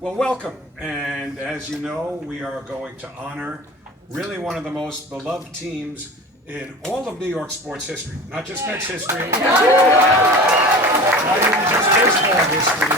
Well, welcome. And as you know, we are going to honor really one of the most beloved teams in all of New York sports history. Not just Mets history, not even just baseball history,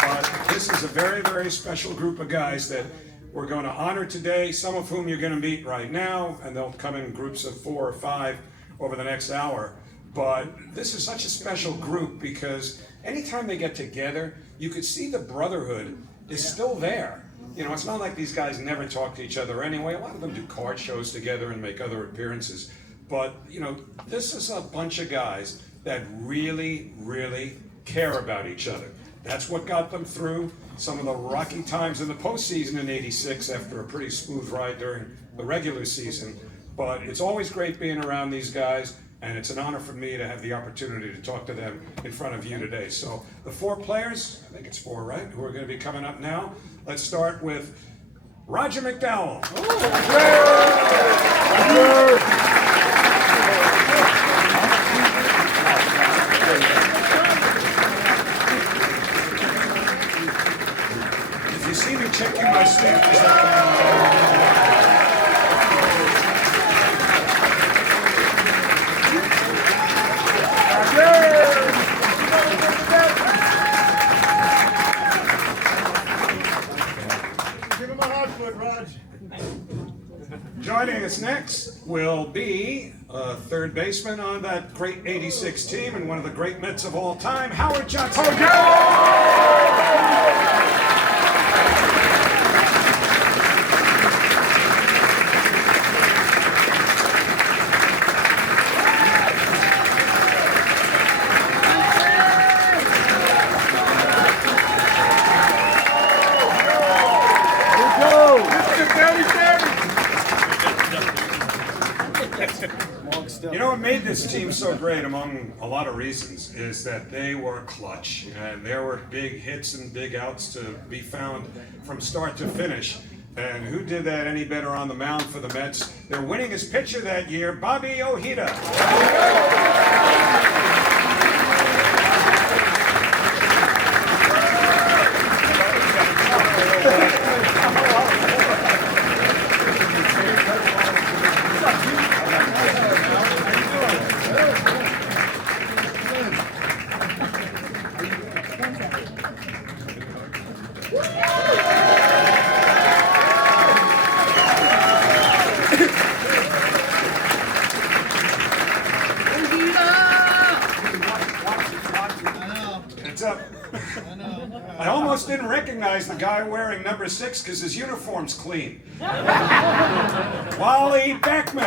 but this is a very, very special group of guys that we're going to honor today, some of whom you're going to meet right now, and they'll come in groups of 4 or 5 over the next hour. But this is such a special group because anytime they get together, you could see the brotherhood is still there. You know, it's not like these guys never talk to each other anyway. A lot of them do card shows together and make other appearances. But, you know, this is a bunch of guys that really, really care about each other. That's what got them through some of the rocky times in the postseason in '86 after a pretty smooth ride during the regular season. But it's always great being around these guys, and it's an honor for me to have the opportunity to talk to them in front of you today. So the 4 players, I think it's 4, right, who are going to be coming up now. Let's start with Roger McDowell. If you see me checking my sneakers, joining us next will be a third baseman on that great '86 team and one of the great Mets of all time, Howard Johnson. You know what made this team so great, among a lot of reasons, is that they were clutch. And there were big hits and big outs to be found from start to finish. And who did that any better on the mound for the Mets? Their winningest pitcher that year, Bobby Ojeda. I almost didn't recognize the guy wearing number 6 because his uniform's clean. Wally Beckman.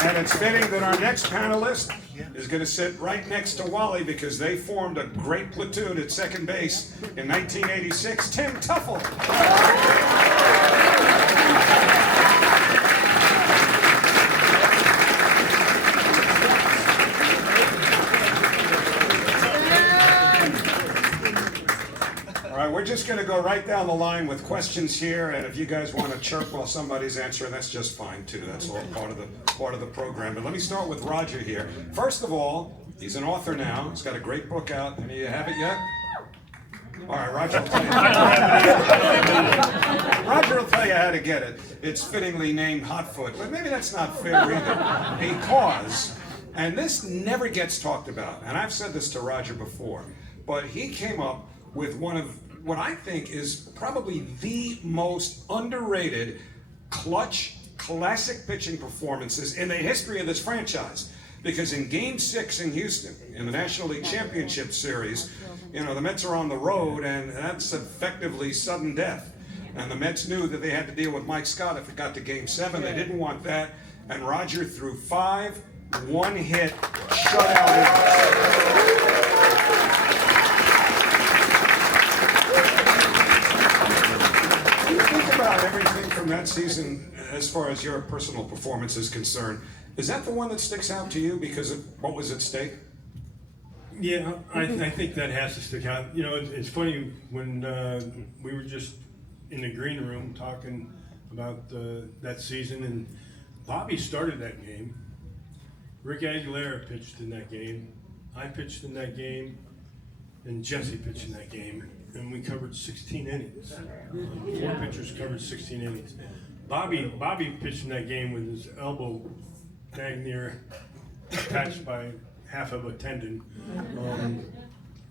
And it's fitting that our next panelist is going to sit right next to Wally because they formed a great platoon at second base in 1986. Tim Teufel. All right, we're just going to go right down the line with questions here, and if you guys want to chirp while somebody's answering, that's just fine too. That's all part of the program. But let me start with Roger here. First of all, he's an author now. He's got a great book out. Any of you have it yet? All right, Roger will tell you. Roger will tell you how to get it. It's fittingly named Hotfoot, but maybe that's not fair either, because, and this never gets talked about, and I've said this to Roger before, but he came up with one of what I think is probably the most underrated clutch classic pitching performances in the history of this franchise. Because in Game 6 in Houston, in the National League Championship Series, you know, the Mets are on the road, and that's effectively sudden death. And the Mets knew that they had to deal with Mike Scott if it got to Game 7. They didn't want that. And Roger threw 5 one-hit shutout innings. Think about everything from that season as far as your personal performance is concerned. Is that the one that sticks out to you because of what was at stake? Yeah, I think that has to stick out. You know, it's funny when we were just in the green room talking about that season, and Bobby started that game. Rick Aguilera pitched in that game. I pitched in that game, and Jesse pitched in that game, and we covered 16 innings. 4 pitchers covered 16 innings. Bobby pitched in that game with his elbow dang near attached by half of a tendon.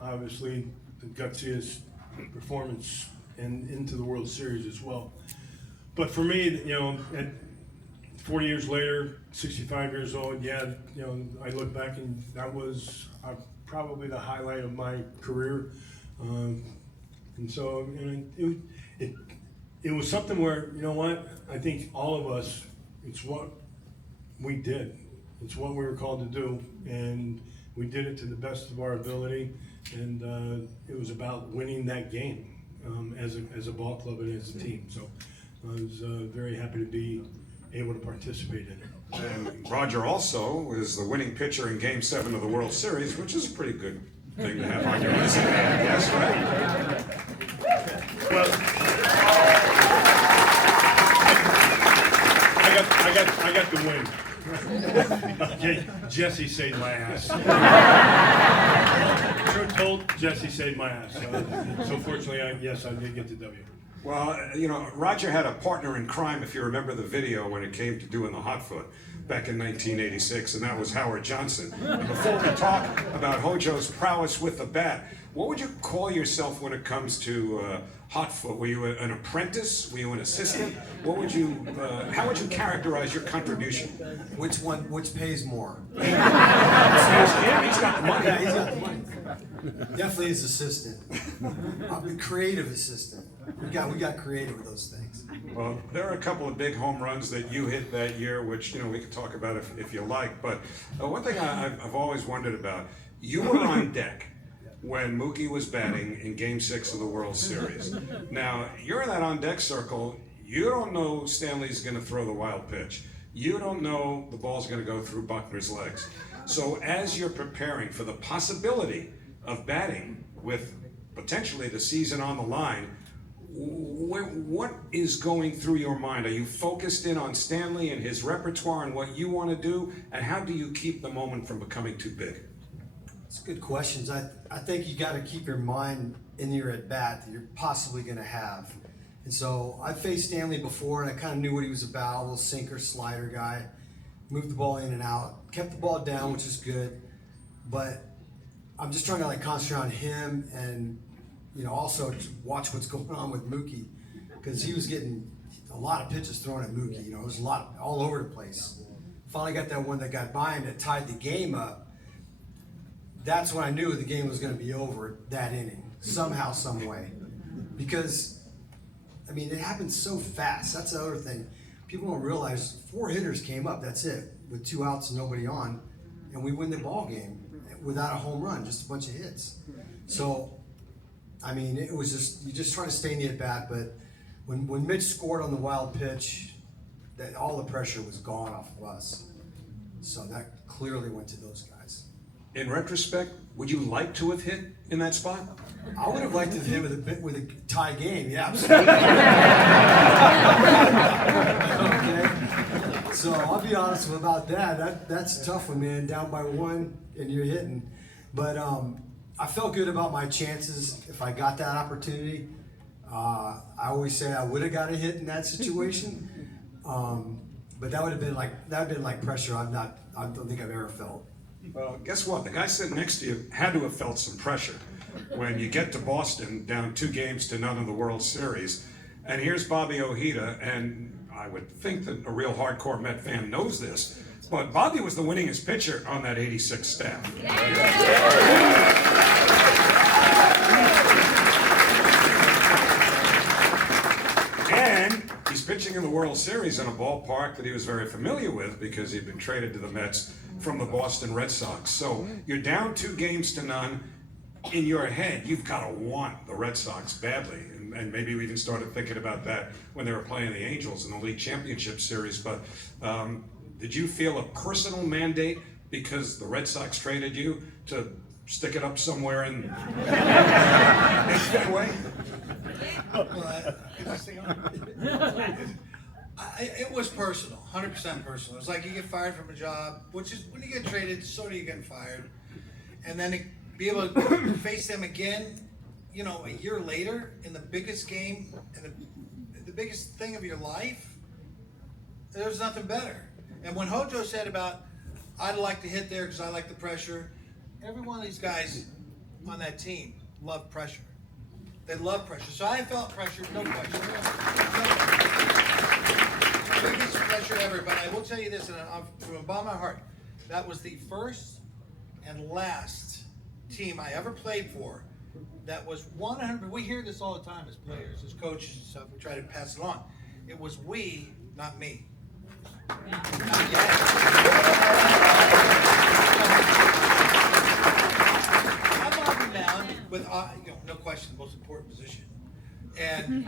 Obviously, the gutsiest performance and into the World Series as well. But for me, you know, at 40 years later, 65 years old, yeah, you know, I look back and that was probably the highlight of my career. And so, it was something where, you know what, I think all of us, it's what we did. It's what we were called to do, and we did it to the best of our ability, and it was about winning that game as a ball club and as a team. So I was very happy to be able to participate in it. And Roger also was the winning pitcher in Game 7 of the World Series, which is a pretty good thing to have on your resume, I guess, right? Well, I got the win. Okay, Jesse saved my ass. Truth told, Jesse saved my ass. So fortunately, yes, I did get the W. Well, you know, Roger had a partner in crime, if you remember the video, when it came to doing the hot foot back in 1986, and that was Howard Johnson. And before we talk about Hojo's prowess with the bat, what would you call yourself when it comes to hot foot? Were you an apprentice? Were you an assistant? What would you? How would you characterize your contribution? Which pays more? He's got the money. Yeah, he's got the money. Definitely his assistant. I'm the creative assistant. We got creative with those things. Well, there are a couple of big home runs that you hit that year, which, you know, we could talk about if you like. But one thing I've always wondered about, you were on deck when Mookie was batting in Game 6 of the World Series. Now, you're in that on-deck circle. You don't know Stanley's going to throw the wild pitch. You don't know the ball's going to go through Buckner's legs. So as you're preparing for the possibility of batting with potentially the season on the line, what is going through your mind? Are you focused in on Stanley and his repertoire and what you want to do? And how do you keep the moment from becoming too big? It's good questions. I think you got to keep your mind in your at-bat that you're possibly going to have. And so I faced Stanley before, and I kind of knew what he was about, a little sinker, slider guy. Moved the ball in and out, kept the ball down, which is good. But I'm just trying to like concentrate on him and, you know, also just watch what's going on with Mookie, because he was getting a lot of pitches thrown at Mookie. You know, it was a lot all over the place. Finally got that one that got by him that tied the game up. That's when I knew the game was going to be over that inning, somehow, some way. Because, I mean, it happened so fast. That's the other thing. People don't realize 4 hitters came up, that's it, with 2 outs and nobody on, and we win the ball game without a home run, just a bunch of hits. So, I mean, it was just, you just try to stay in the at-bat, but when Mitch scored on the wild pitch, that all the pressure was gone off of us. So that clearly went to those guys. In retrospect, would you like to have hit in that spot? I would have liked to hit with a tie game, yeah, absolutely. Okay. So I'll be honest about that. That's a tough one, man. Down by 1 and you're hitting. But I felt good about my chances if I got that opportunity. I always say I would have got a hit in that situation. But that would have been like pressure I don't think I've ever felt. Well, guess what? The guy sitting next to you had to have felt some pressure when you get to Boston down 2-0 in the World Series. And here's Bobby Ojeda, and I would think that a real hardcore Met fan knows this, but Bobby was the winningest pitcher on that 86 staff. And he's pitching in the World Series in a ballpark that he was very familiar with because he'd been traded to the Mets from the Boston Red Sox. So you're down 2-0. In your head, you've got to want the Red Sox badly. And maybe we even started thinking about that when they were playing the Angels in the League Championship Series. But did you feel a personal mandate because the Red Sox traded you to stick it up somewhere in Fenway? Is this thing on? It was personal, 100% personal. It's like you get fired from a job, which is when you get traded, so do you get fired. And then to be able to face them again, you know, a year later in the biggest game and the biggest thing of your life, there's nothing better. And when Hojo said about, I'd like to hit there because I like the pressure, every one of these guys on that team love pressure. They love pressure. So I felt pressure, no question. Biggest pressure ever, but I will tell you this, and from the bottom of my heart, that was the first and last team I ever played for that was 100%. We hear this all the time as players, as coaches and stuff. We try to pass it on. It was we, not me. Not yet. I'm on the mound with, no question, the most important position. And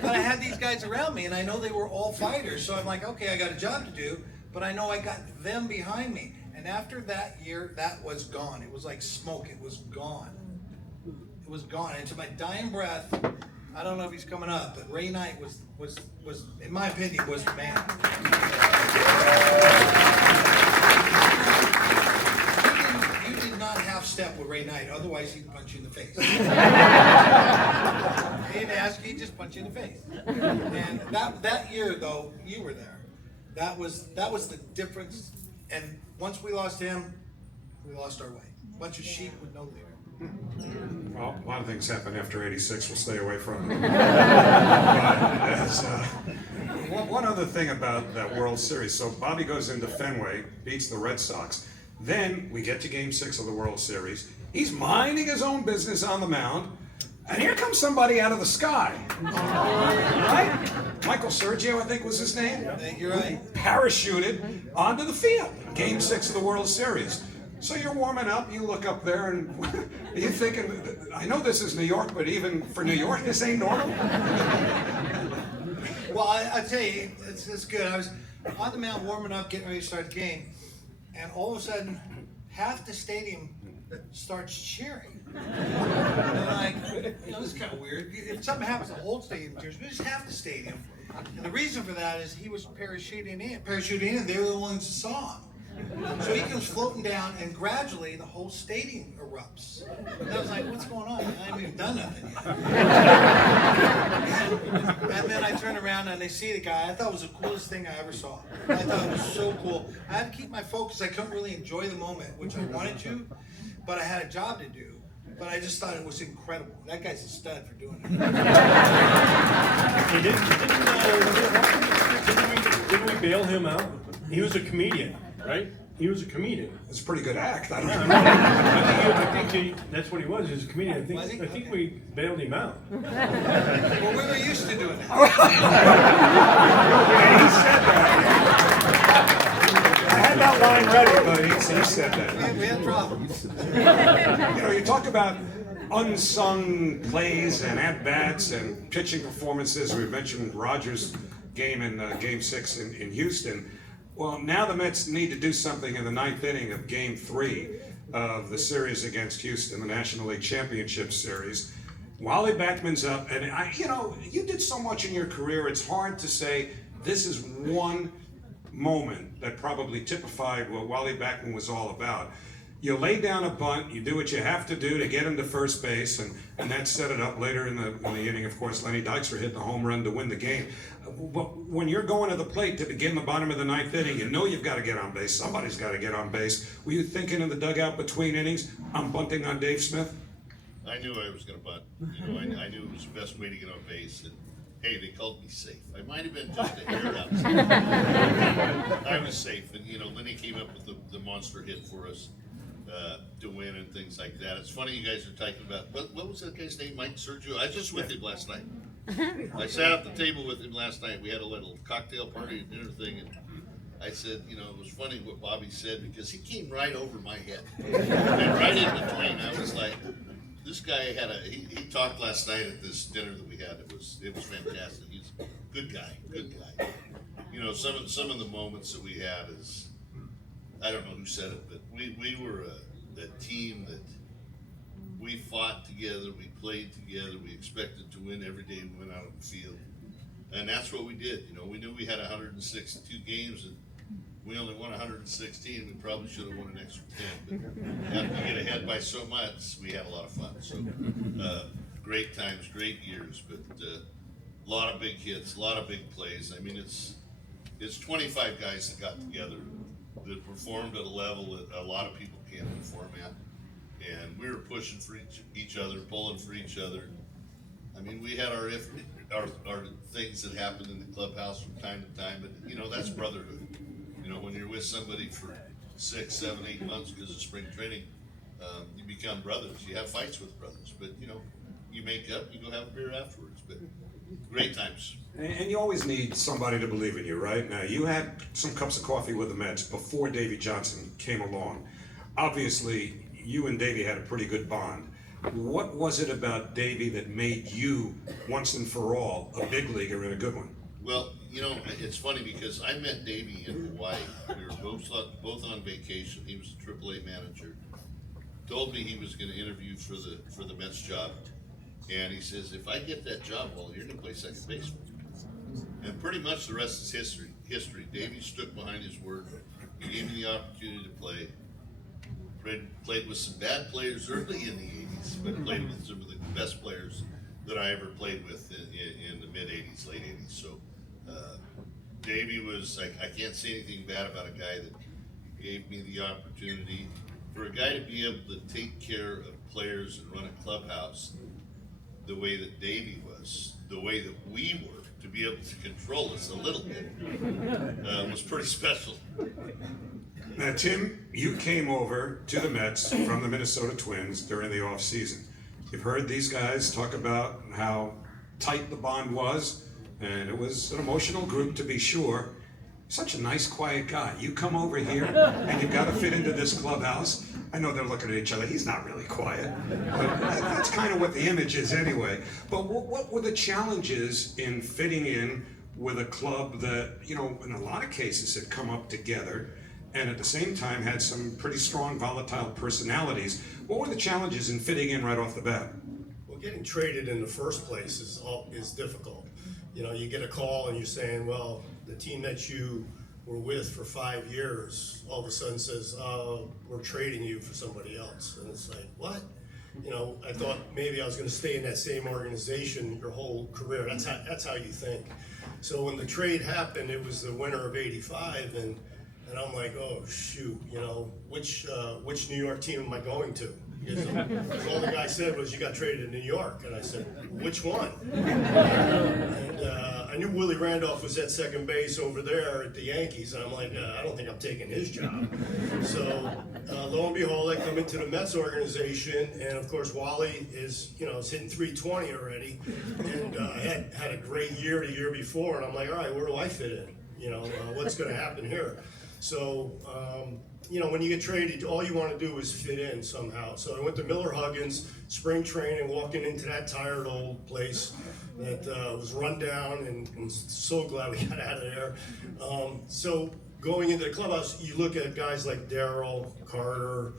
but I had these guys around me, and I know they were all fighters. So I'm like, okay, I got a job to do, but I know I got them behind me. And after that year, that was gone. It was like smoke. It was gone. It was gone. And to my dying breath, I don't know if he's coming up, but Ray Knight was in my opinion, was the man. You did not half step with Ray Knight, otherwise he'd punch you in the face. He didn't ask you, he'd just punch you in the face. And that year though, you were there. That was the difference. And once we lost him, we lost our way. A bunch of sheep with no leader. Well, a lot of things happen after '86. We'll stay away from them. One other thing about that World Series. So Bobby goes into Fenway, beats the Red Sox. Then we get to Game 6 of the World Series. He's minding his own business on the mound. And here comes somebody out of the sky. Right? Michael Sergio, I think was his name. I think you're right. Parachuted onto the field. Game 6 of the World Series. So you're warming up, you look up there, and are you thinking, I know this is New York, but even for New York, this ain't normal? Well, I tell you, it's good. I was on the mound warming up, getting ready to start the game, and all of a sudden, half the stadium starts cheering. And I'm like, this is kind of weird. If something happens, the whole stadium cheers, but just half the stadium. And the reason for that is he was parachuting in, and they were the ones that saw him. So he comes floating down, and gradually the whole stadium erupts. And I was like, what's going on? I haven't even done nothing yet. And then I turn around and I see the guy. I thought it was the coolest thing I ever saw. I thought it was so cool. I had to keep my focus. I couldn't really enjoy the moment, which I wanted to, but I had a job to do. But I just thought it was incredible. That guy's a stud for doing it. Didn't we bail him out? He was a comedian, right? He was a comedian. It's a pretty good act. I don't know. I think that's what he was. He was a comedian. I think we bailed him out. Well, we were used to doing that. He said that. I had that line ready, but he said that. We had problems. You talk about unsung plays and at-bats and pitching performances. We mentioned Rogers' game in Game 6 in Houston. Well, now the Mets need to do something in the ninth inning of Game 3 of the series against Houston, the National League Championship Series. Wally Backman's up, and you did so much in your career, it's hard to say this is one moment that probably typified what Wally Backman was all about. You lay down a bunt, you do what you have to do to get him to first base, and that set it up later in the inning. Of course, Lenny Dykstra hit the home run to win the game. But when you're going to the plate to begin the bottom of the ninth inning, you know you've got to get on base. Somebody's got to get on base. Were you thinking in the dugout between innings, I'm bunting on Dave Smith? I knew I was going to bunt. I knew it was the best way to get on base. And hey, they called me safe. I might have been just a hair out. I was safe, and Lenny came up with the monster hit for us to win and things like that. It's funny you guys are talking about what was that guy's name? Mike Sergio. I was just with him last night. I sat at the table with him last night. We had a little cocktail party and dinner thing, and I said, it was funny what Bobby said because he came right over my head, and right in between. I was like, this guy had he talked last night at this dinner that we had. It was fantastic. He's a good guy. Some of the moments that we had is I don't know who said it, but we were a team that we fought together, we played together, we expected to win every day we went out on the field. And that's what we did. You know, we knew we had 162 games and we only won 116. We probably should have won an extra 10. But after we get ahead by so much, we had a lot of fun. So great times, great years, but a lot of big hits, a lot of big plays. I mean, it's 25 guys that got together that performed at a level that a lot of people can't perform at. And we were pushing for each other, pulling for each other. I mean, we had our things that happened in the clubhouse from time to time, but you know, that's brotherhood. You know, when you're with somebody for 6, 7, 8 months because of spring training, you become brothers. You have fights with brothers, but you know, you make up, you go have a beer afterwards. But great times. And you always need somebody to believe in you, right? Now, you had some cups of coffee with the Mets before Davey Johnson came along. Obviously, you and Davey had a pretty good bond. What was it about Davey that made you, once and for all, a big leaguer and a good one? Well, you know, it's funny because I met Davey in Hawaii. We were both on vacation. He was a AAA manager. Told me he was going to interview for the Mets job, and he says, "If I get that job, well, you're going to play second base for me." And pretty much the rest is history. Davey stuck behind his word. He gave me the opportunity to play. Played with some bad players early in the 80s, but played with some of the best players that I ever played with in the mid 80s, late 80s. So Davey was, I can't say anything bad about a guy that gave me the opportunity. For a guy to be able to take care of players and run a clubhouse the way that Davey was, the way that we were, to be able to control us a little bit, was pretty special. Now, Tim, you came over to the Mets from the Minnesota Twins during the offseason. You've heard these guys talk about how tight the bond was, and it was an emotional group to be sure. Such a nice, quiet guy. You come over here, and you've got to fit into this clubhouse. I know they're looking at each other. He's not really quiet, but that's kind of what the image is anyway. But what were the challenges in fitting in with a club that, you know, in a lot of cases had come up together and at the same time had some pretty strong volatile personalities? What were the challenges in fitting in right off the bat? Well, getting traded in the first place is difficult. You know, you get a call and you're saying, well, the team that you were with for 5 years all of a sudden says, we're trading you for somebody else. And it's like, what? You know, I thought maybe I was going to stay in that same organization your whole career. That's how you think. So when the trade happened, it was the winter of '85, and I'm like, oh shoot, you know, which New York team am I going to? Because all the guy said was, you got traded to New York, and I said, which one? And I knew Willie Randolph was at second base over there at the Yankees, and I'm like, I don't think I'm taking his job. So lo and behold, I come into the Mets organization, and of course Wally is, you know, is hitting 320 already, and I had a great year the year before, and I'm like, all right, where do I fit in? You know, what's going to happen here? So, you know, when you get traded, all you want to do is fit in somehow. So I went to Miller Huggins, spring training, walking into that tired old place that was run down, and I'm so glad we got out of there. So going into the clubhouse, you look at guys like Darryl, Carter,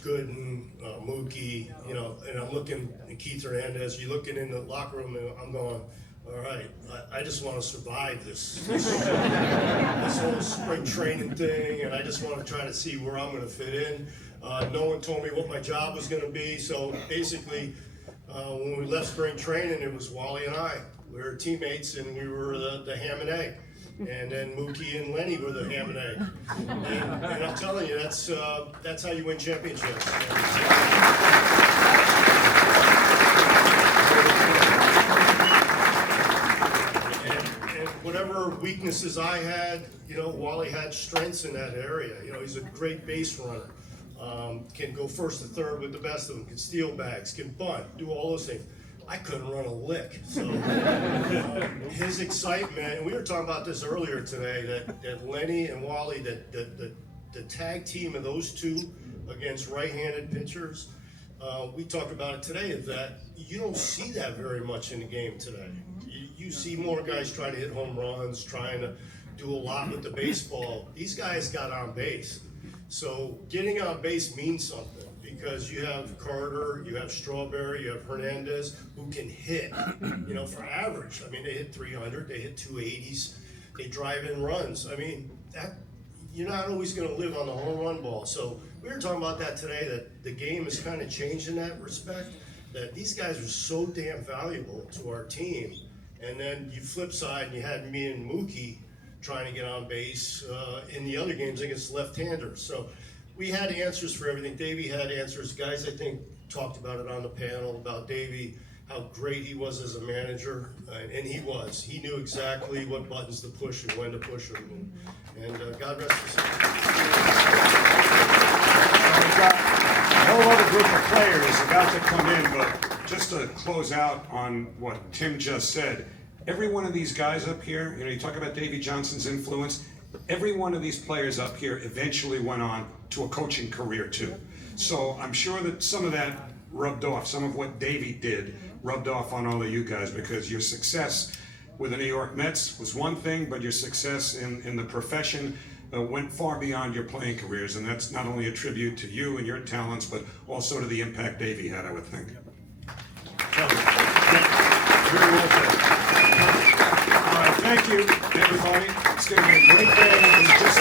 Gooden, Mookie, you know, and I'm looking at Keith Hernandez. You're looking in the locker room, and I'm going, all right, I just want to survive this whole spring training thing, and I just want to try to see where I'm going to fit in. No one told me what my job was going to be, so basically, when we left spring training, it was Wally and I. We were teammates, and we were the ham and egg. And then Mookie and Lenny were the ham and egg. And I'm telling you, that's how you win championships. Whatever weaknesses I had, you know, Wally had strengths in that area. You know, he's a great base runner. Can go first to third with the best of them, can steal bags, can bunt, do all those things. I couldn't run a lick. So his excitement, and we were talking about this earlier today, that Lenny and Wally, the tag team of those two against right-handed pitchers, we talked about it today, that you don't see that very much in the game today. You see more guys trying to hit home runs, trying to do a lot with the baseball. These guys got on base. So getting on base means something, because you have Carter, you have Strawberry, you have Hernandez, who can hit, you know, for average. I mean, they hit 300, they hit 280s, they drive in runs. I mean, that, you're not always gonna live on the home run ball. So we were talking about that today, that the game has kind of changed in that respect, that these guys are so damn valuable to our team. And then you flip side, and you had me and Mookie trying to get on base in the other games against left-handers. So we had answers for everything. Davey had answers. Guys, I think, talked about it on the panel, about Davey, how great he was as a manager, and he was. He knew exactly what buttons to push and when to push them. And God rest his soul. We've got a whole other group of players about to come in, but just to close out on what Tim just said, every one of these guys up here, you know, you talk about Davey Johnson's influence, every one of these players up here eventually went on to a coaching career too. So I'm sure that some of that rubbed off, some of what Davey did rubbed off on all of you guys, because your success with the New York Mets was one thing, but your success in the profession went far beyond your playing careers, and that's not only a tribute to you and your talents, but also to the impact Davey had, I would think. Very well said. All right, thank you, everybody. It's going to be a great day. It's just